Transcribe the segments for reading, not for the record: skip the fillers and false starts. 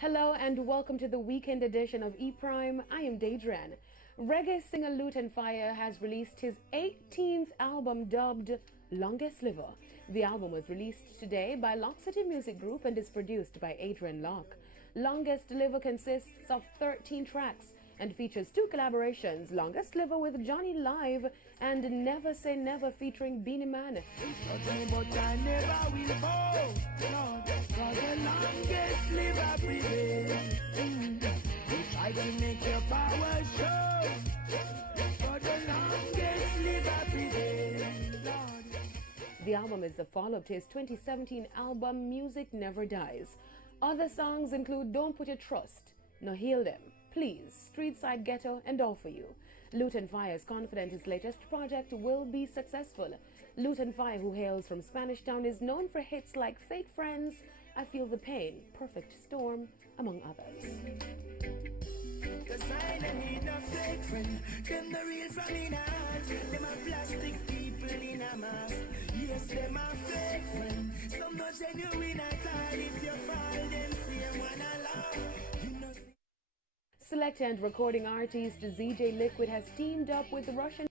Hello and welcome to the weekend edition of E-Prime. I am Daedran. Reggae singer Lutan Fyah has released his 18th album dubbed Longest Liver. The album was released today by Lock City Music Group and is produced by Adrian Locke. Longest Liver consists of 13 tracks and features 2 collaborations, Longest Liver with Johnny Live and Never Say Never featuring Beanie Man. The album is the follow-up to his 2017 album Music Never Dies. Other songs include Don't Put Your Trust, No Heal Them, Please, Street Side Ghetto, and All For You. Lutan Fyah is confident his latest project will be successful. Lutan Fyah, who hails from Spanish Town, is known for hits like Fake Friends, I Feel the Pain, Perfect Storm, among others. Cause I don't need no fake friend. Them the real from in heart. Them are plastic people in a mask. Yes, them are fake friend. Some not genuine at all. If you fall, then see them wanna laugh. You know. Selector and recording artist ZJ Liquid has teamed up with the Russian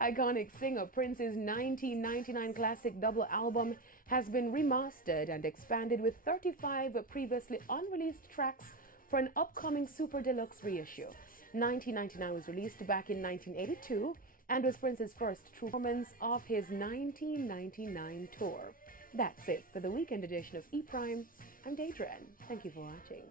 iconic singer Prince's 1999 classic double album has been remastered and expanded with 35 previously unreleased tracks for an upcoming super deluxe reissue. 1999 was released back in 1982 and was Prince's first true performance of his 1999 tour. That's it for the weekend edition of E-Prime. I'm Daedran. Thank you for watching.